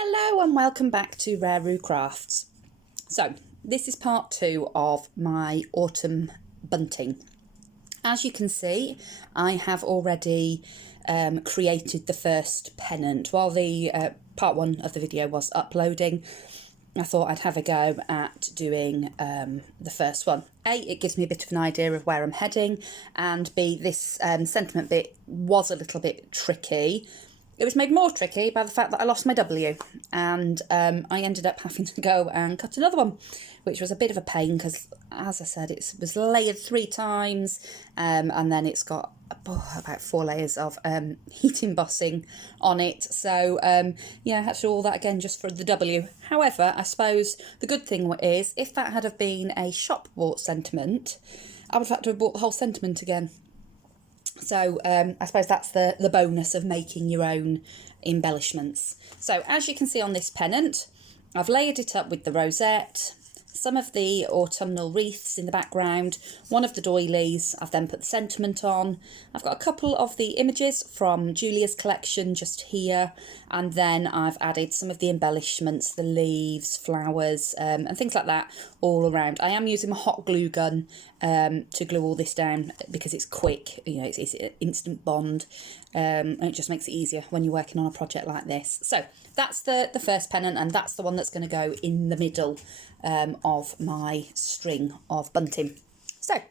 Hello and welcome back to RareRoo Crafts. So this is part 2 of my autumn bunting. As you can see, I have already created the first pennant. While the part 1 of the video was uploading, I thought I'd have a go at doing the first one. A, it gives me a bit of an idea of where I'm heading, and B, this sentiment bit was a little bit tricky. It was made more tricky by the fact that I lost my W, and I ended up having to go and cut another one, which was a bit of a pain because, as I said, it was layered 3 times, and then it's got about 4 layers of heat embossing on it. So yeah, I had to do all that again just for the W. However, I suppose the good thing is, if that had have been a shop bought sentiment, I would have had to have bought the whole sentiment again. So I suppose that's the bonus of making your own embellishments. So as you can see on this pennant, I've layered it up with the rosette, some of the autumnal wreaths in the background, one of the doilies. I've then put the sentiment on. I've got a couple of the images from Julia's collection just here, and then I've added some of the embellishments, the leaves, flowers, and things like that all around. I am using my hot glue gun to glue all this down because it's quick, you know, it's an instant bond, and it just makes it easier when you're working on a project like this. So that's the first pennant, and that's the one that's going to go in the middle of my string of bunting. So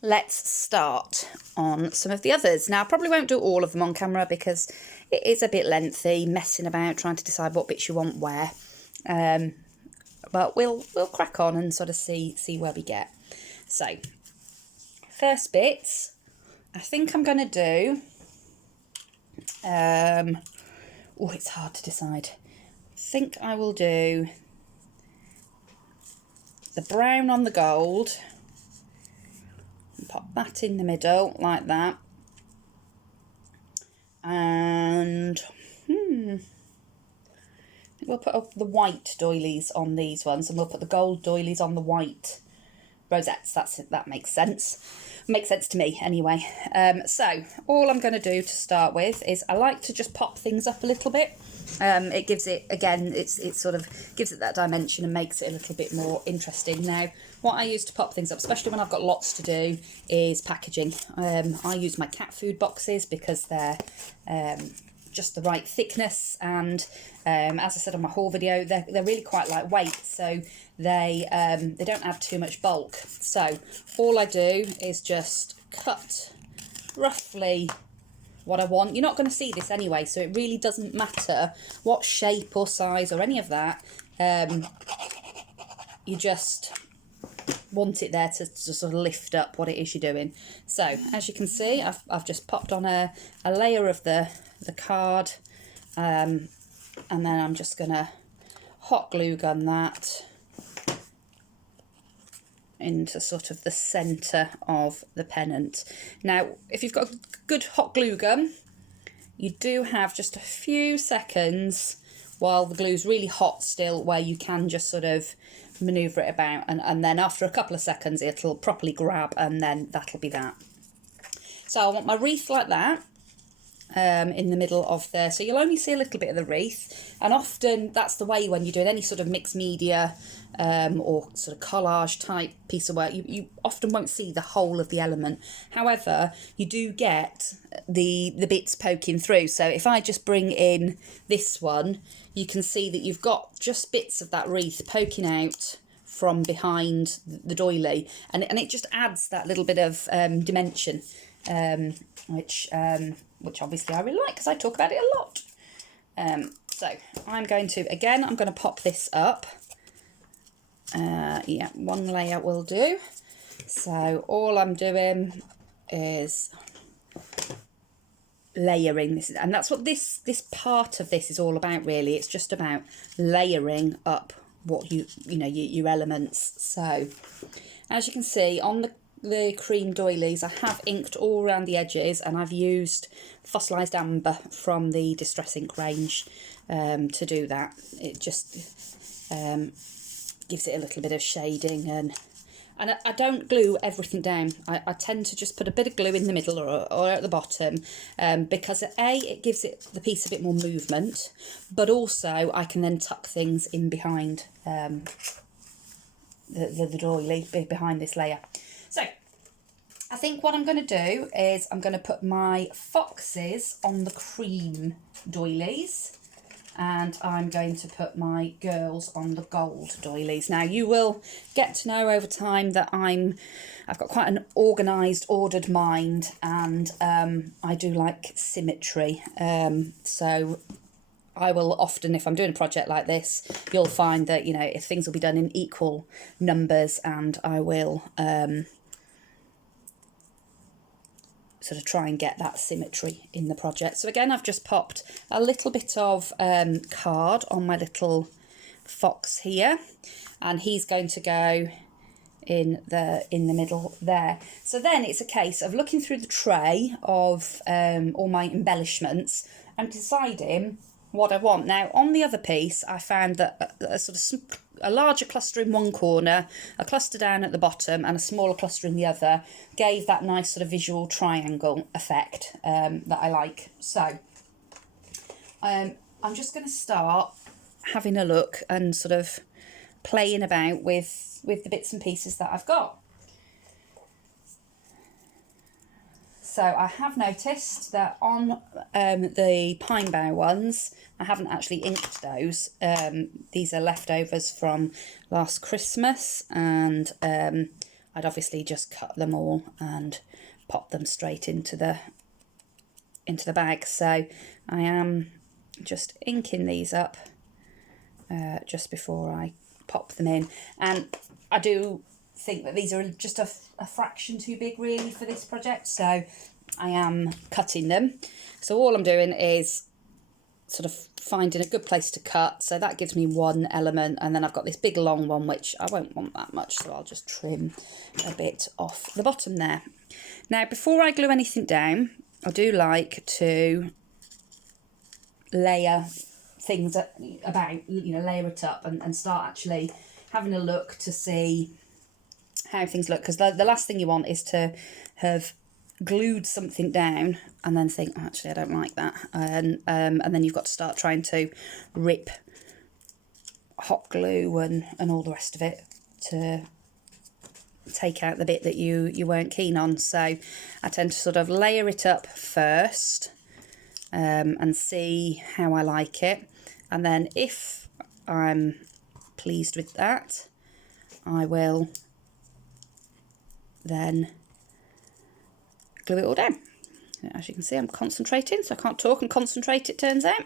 let's start on some of the others. Now I probably won't do all of them on camera because it is a bit lengthy, messing about trying to decide what bits you want where, but we'll crack on and sort of see where we get. So first bits, I think I'm going to do oh, it's hard to decide. I think I will do the brown on the gold, and pop that in the middle like that, and we'll put up the white doilies on these ones, and we'll put the gold doilies on the white rosettes. That's it. That makes sense. Makes sense to me anyway. So all I'm going to do to start with is I like to just pop things up a little bit. It gives it, again, it sort of gives it that dimension and makes it a little bit more interesting. Now, what I use to pop things up, especially when I've got lots to do, is packaging. I use my cat food boxes because they're just the right thickness, and as I said on my haul video, they're really quite lightweight, so they don't add too much bulk. So all I do is just cut roughly what I want. You're not going to see this anyway, so it really doesn't matter what shape or size or any of that. You just want it there to sort of lift up what it is you're doing. So as you can see, I've just popped on a layer of the card, and then I'm just going to hot glue gun that into sort of the centre of the pennant. Now, if you've got a good hot glue gun, you do have just a few seconds while the glue's really hot still where you can just sort of manoeuvre it about, and then after a couple of seconds it'll properly grab, and then that'll be that. So I want my wreath like that, in the middle of there, so you'll only see a little bit of the wreath, and often that's the way when you're doing any sort of mixed media or sort of collage type piece of work, you often won't see the whole of the element. However, you do get the bits poking through. So if I just bring in this one, you can see that you've got just bits of that wreath poking out from behind the doily, and it just adds that little bit of dimension, which obviously I really like because I talk about it a lot. So I'm going to pop this up. Yeah, one layer will do. So all I'm doing is layering this, and that's what this part of this is all about really. It's just about layering up what your elements. So as you can see on the cream doilies, I have inked all around the edges, and I've used fossilised amber from the Distress Ink range to do that. It just gives it a little bit of shading, and And I don't glue everything down. I tend to just put a bit of glue in the middle or at the bottom, because A, it gives the piece a bit more movement, but also I can then tuck things in behind the doily, behind this layer. So I think what I'm going to do is I'm going to put my foxes on the cream doilies, and I'm going to put my girls on the gold doilies. Now you will get to know over time that I've got quite an organised, ordered mind, and I do like symmetry. So I will often, if I'm doing a project like this, you'll find that, you know, if things will be done in equal numbers, and I will sort of try and get that symmetry in the project. So again, I've just popped a little bit of card on my little fox here, and he's going to go in the middle there. So then it's a case of looking through the tray of all my embellishments and deciding what I want. Now on the other piece, I found that a larger cluster in one corner, a cluster down at the bottom, and a smaller cluster in the other gave that nice sort of visual triangle effect that I like. So I'm just going to start having a look and sort of playing about with the bits and pieces that I've got. So I have noticed that on the pine bough ones, I haven't actually inked those. These are leftovers from last Christmas, and I'd obviously just cut them all and pop them straight into the bag. So I am just inking these up just before I pop them in, and I do think that these are just a fraction too big really for this project, so I am cutting them. So all I'm doing is sort of finding a good place to cut, so that gives me one element, and then I've got this big long one which I won't want that much, so I'll just trim a bit off the bottom there. Now before I glue anything down, I do like to layer things about, you know, layer it up and start actually having a look to see how things look, because the last thing you want is to have glued something down and then think, oh, actually I don't like that, and then you've got to start trying to rip hot glue and all the rest of it to take out the bit that you weren't keen on. So I tend to sort of layer it up first and see how I like it, and then if I'm pleased with that, I will then glue it all down. As you can see, I'm concentrating, so I can't talk and concentrate, it turns out.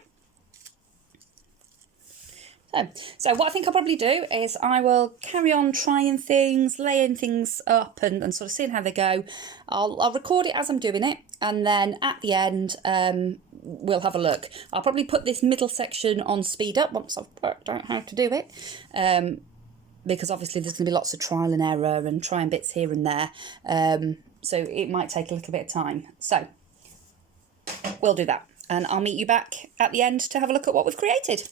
So what I think I'll probably do is I will carry on trying things, laying things up and sort of seeing how they go. I'll record it as I'm doing it, and then at the end we'll have a look. I'll probably put this middle section on speed up once I've worked out how to do it, because obviously there's going to be lots of trial and error and trying bits here and there. So it might take a little bit of time. So we'll do that, and I'll meet you back at the end to have a look at what we've created.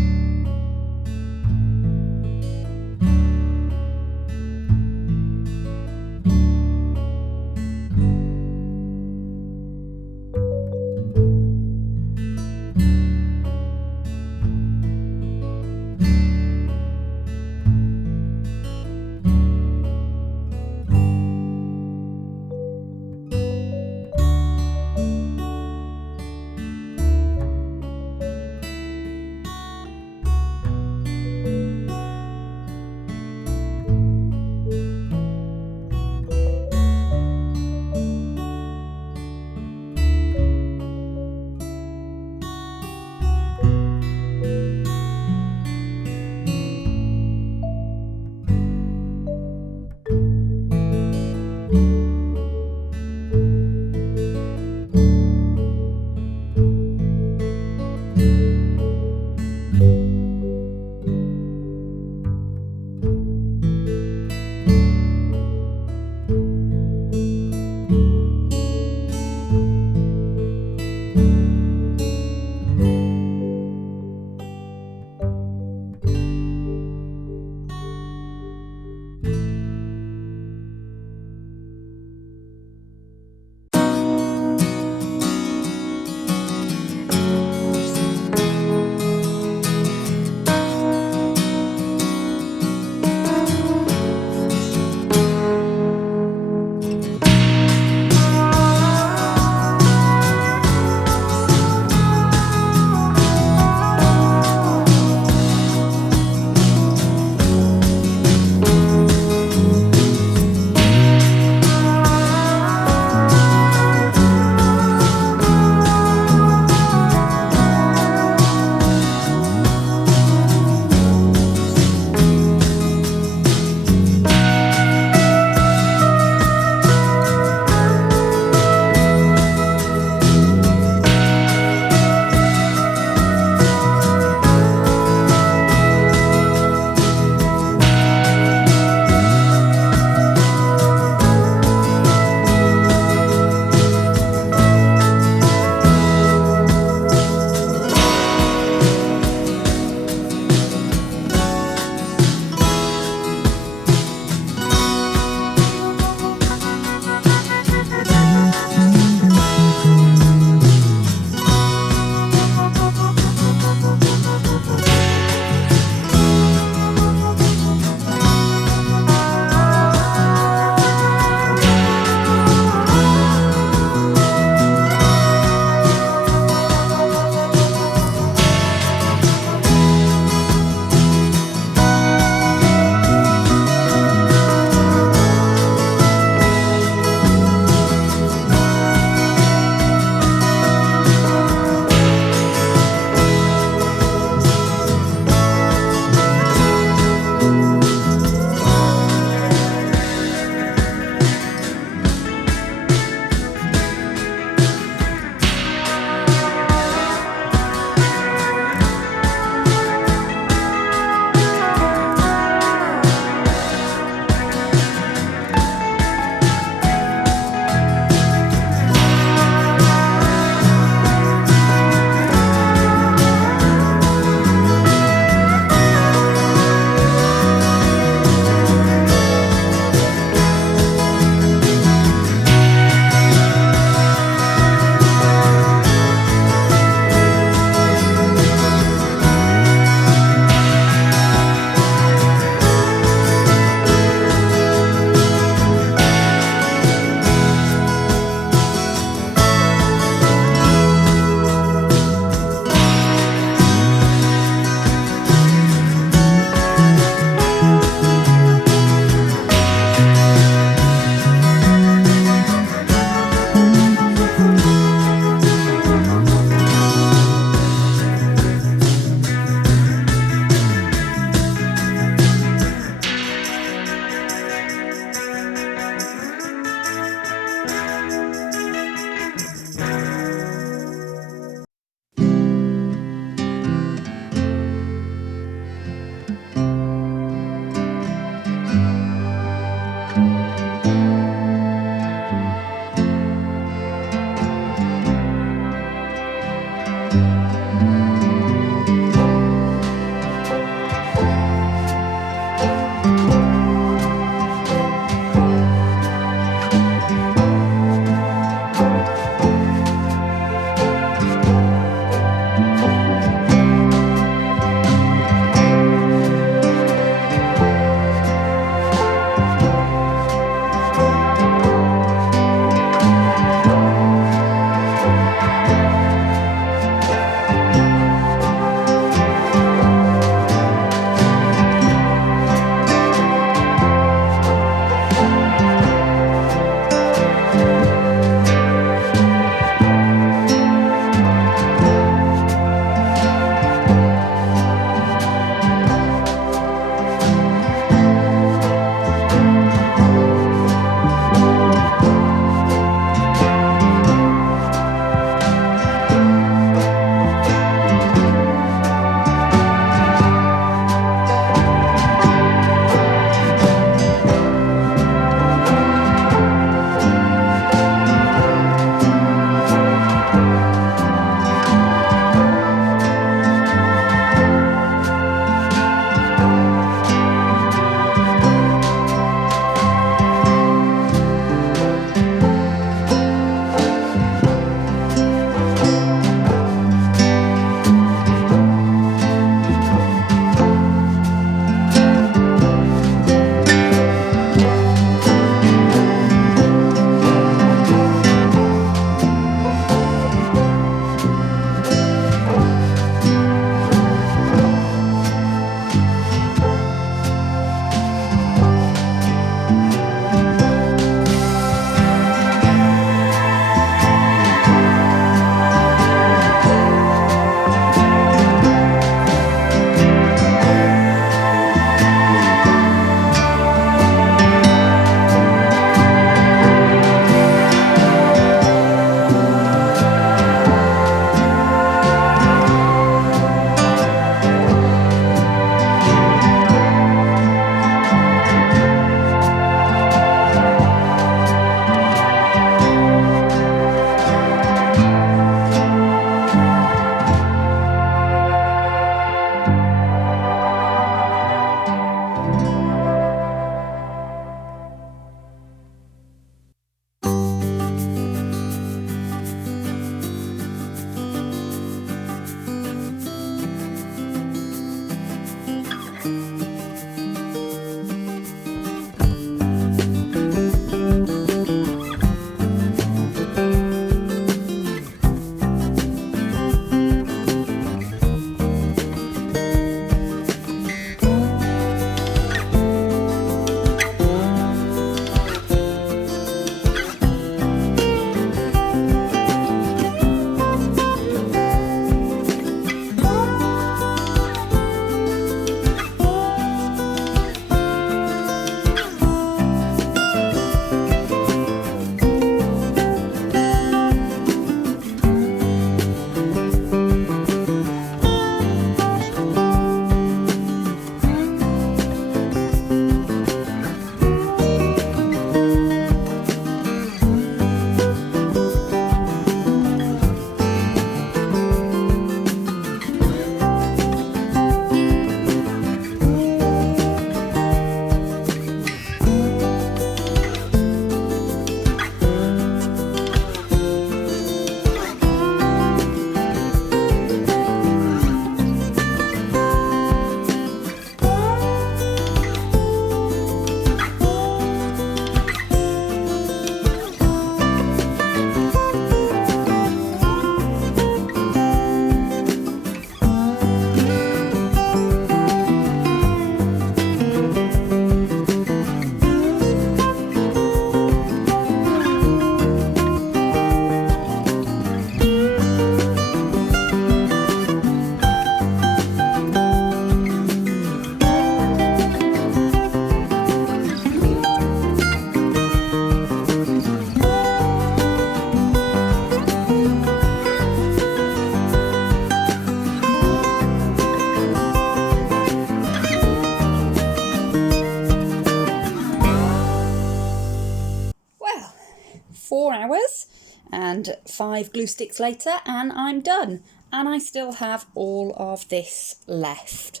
4 hours and 5 glue sticks later and I'm done. and I still have all of this left.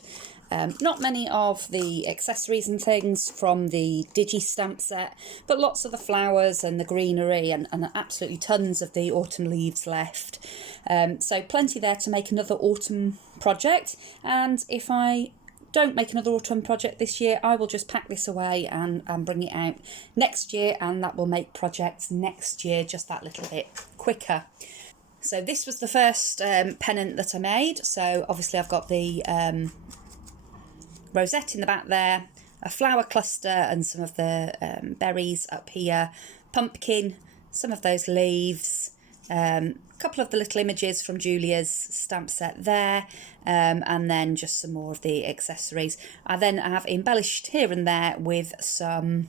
Not many of the accessories and things from the Digi stamp set, but lots of the flowers and the greenery, and absolutely tons of the autumn leaves left. So plenty there to make another autumn project, and if I don't make another autumn project this year, I will just pack this away and bring it out next year, and that will make projects next year just that little bit quicker. So this was the first pennant that I made. So obviously I've got the rosette in the back there, a flower cluster and some of the berries up here, pumpkin, some of those leaves, a couple of the little images from Julia's stamp set there, and then just some more of the accessories. I then have embellished here and there with some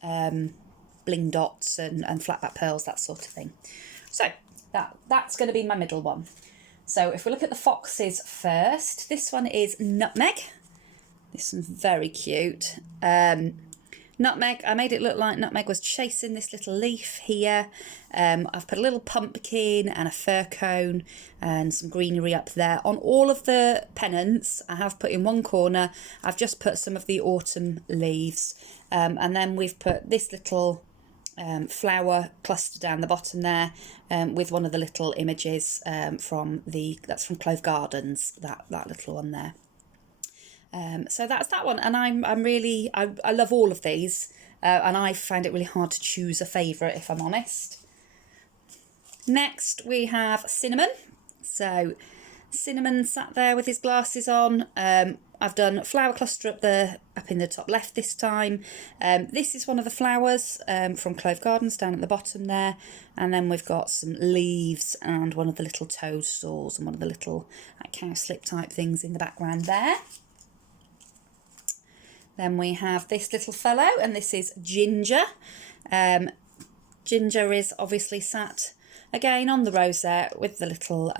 bling dots and flat back pearls, that sort of thing. So that's going to be my middle one. So if we look at the foxes first, this one is Nutmeg. This one's very cute. Nutmeg, I made it look like Nutmeg was chasing this little leaf here. I've put a little pumpkin and a fir cone and some greenery up there. On all of the pennants, I have put in one corner, I've just put some of the autumn leaves. And then we've put this little flower cluster down the bottom there, with one of the little images that's from Clove Gardens, that little one there. So that's that one, and I love all of these, and I find it really hard to choose a favourite, if I'm honest. Next we have Cinnamon. So Cinnamon sat there with his glasses on. I've done flower cluster up in the top left this time. This is one of the flowers from Clove Gardens down at the bottom there, and then we've got some leaves and one of the little toadstools and one of the little cowslip type things in the background there. Then we have this little fellow, and this is Ginger. Ginger is obviously sat again on the rosette with the little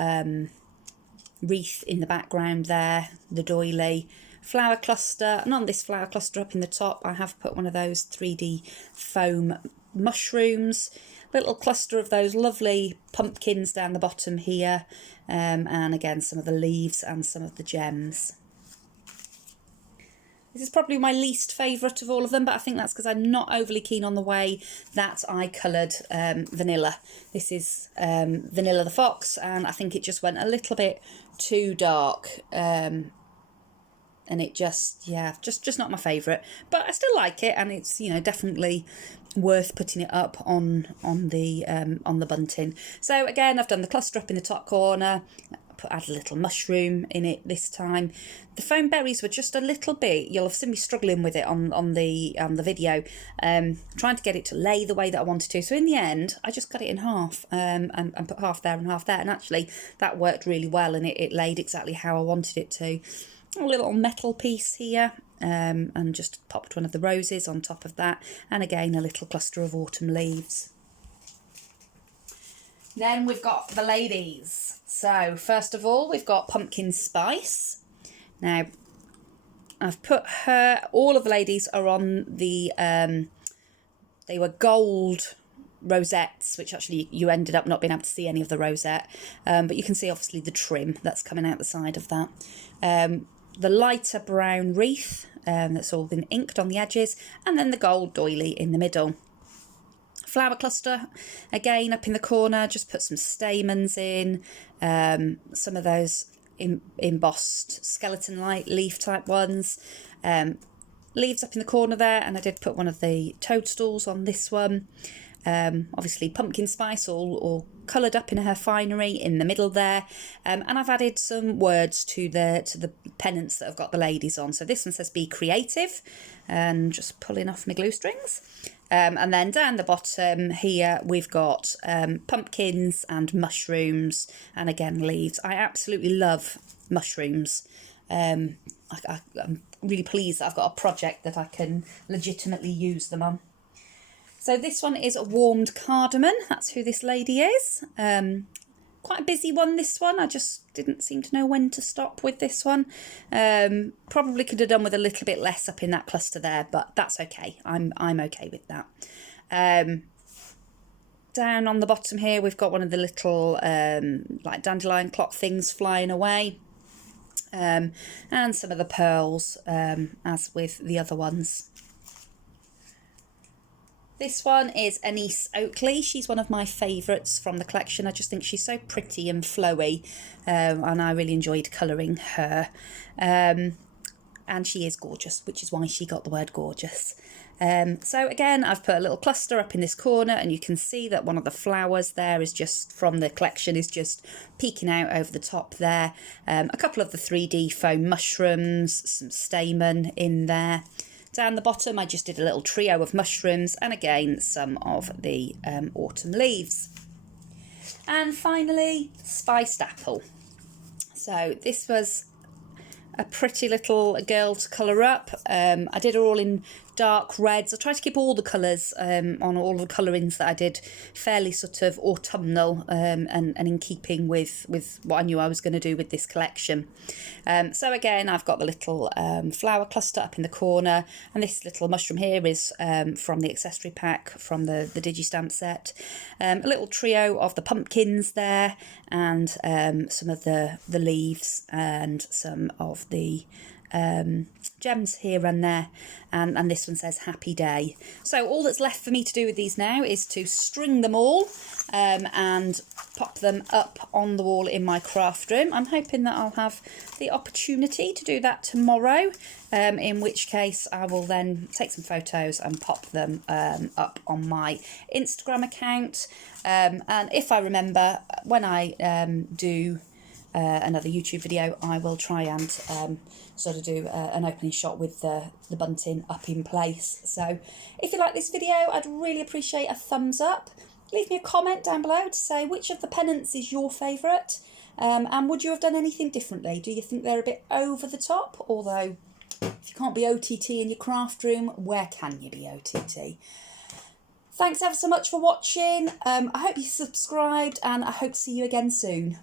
wreath in the background there, the doily, flower cluster, and on this flower cluster up in the top I have put one of those 3D foam mushrooms, little cluster of those lovely pumpkins down the bottom here, and again some of the leaves and some of the gems. This is probably my least favourite of all of them, but I think that's because I'm not overly keen on the way that I coloured Vanilla. This is Vanilla the Fox, and I think it just went a little bit too dark. And it just not my favourite. But I still like it, and it's, you know, definitely worth putting it up on the bunting. So again, I've done the cluster up in the top corner. Add a little mushroom in it this time. The foam berries were just a little bit, you'll have seen me struggling with it on the video, trying to get it to lay the way that I wanted to. So in the end, I just cut it in half, and put half there and half there, and actually that worked really well, and it laid exactly how I wanted it to. A little metal piece here, and just popped one of the roses on top of that, and again a little cluster of autumn leaves. Then we've got the ladies. So first of all, we've got Pumpkin Spice. Now, I've put all of the ladies are on the, they were gold rosettes, which actually you ended up not being able to see any of the rosette. But you can see obviously the trim that's coming out the side of that. The lighter brown wreath that's all been inked on the edges, and then the gold doily in the middle. Flower cluster, again up in the corner, just put some stamens in, some of those embossed skeleton light leaf type ones, leaves up in the corner there, and I did put one of the toadstools on this one. Obviously Pumpkin Spice all coloured up in her finery in the middle there, and I've added some words to the pennants that have got the ladies on. So this one says be creative, and just pulling off my glue strings. And then down the bottom here we've got pumpkins and mushrooms, and again leaves. I absolutely love mushrooms. I'm really pleased that I've got a project that I can legitimately use them on. So this one is a warmed cardamom. That's who this lady is. Quite a busy one, this one. I just didn't seem to know when to stop with this one. Probably could have done with a little bit less up in that cluster there, but that's okay. I'm okay with that. Down on the bottom here, we've got one of the little like dandelion clock things flying away. And some of the pearls, as with the other ones. This one is Anise Oakley. She's one of my favourites from the collection. I just think she's so pretty and flowy, and I really enjoyed colouring her. And she is gorgeous, which is why she got the word gorgeous. So again, I've put a little cluster up in this corner, and you can see that one of the flowers there is just from the collection is just peeking out over the top there. A couple of the 3D foam mushrooms, some stamen in there. Down the bottom, I just did a little trio of mushrooms, and again, some of the autumn leaves. And finally, spiced apple. So this was a pretty little girl to colour up. I did her all in dark reds. I tried to keep all the colours on all the colourings that I did fairly sort of autumnal, and in keeping with what I knew I was going to do with this collection. So again, I've got the little flower cluster up in the corner, and this little mushroom here is from the accessory pack from the Digi stamp set. A little trio of the pumpkins there, and some of the leaves, and some of the gems here and there, and this one says happy day. So all that's left for me to do with these now is to string them all and pop them up on the wall in my craft room. I'm hoping that I'll have the opportunity to do that tomorrow, in which case I will then take some photos and pop them up on my Instagram account, and if I remember, when I do another YouTube video, I will try and sort of do an opening shot with the bunting up in place. So if you like this video, I'd really appreciate a thumbs up. Leave me a comment down below to say which of the pennants is your favourite, and would you have done anything differently? Do you think they're a bit over the top? Although if you can't be OTT in your craft room, where can you be OTT? Thanks ever so much for watching. I hope you subscribed, and I hope to see you again soon.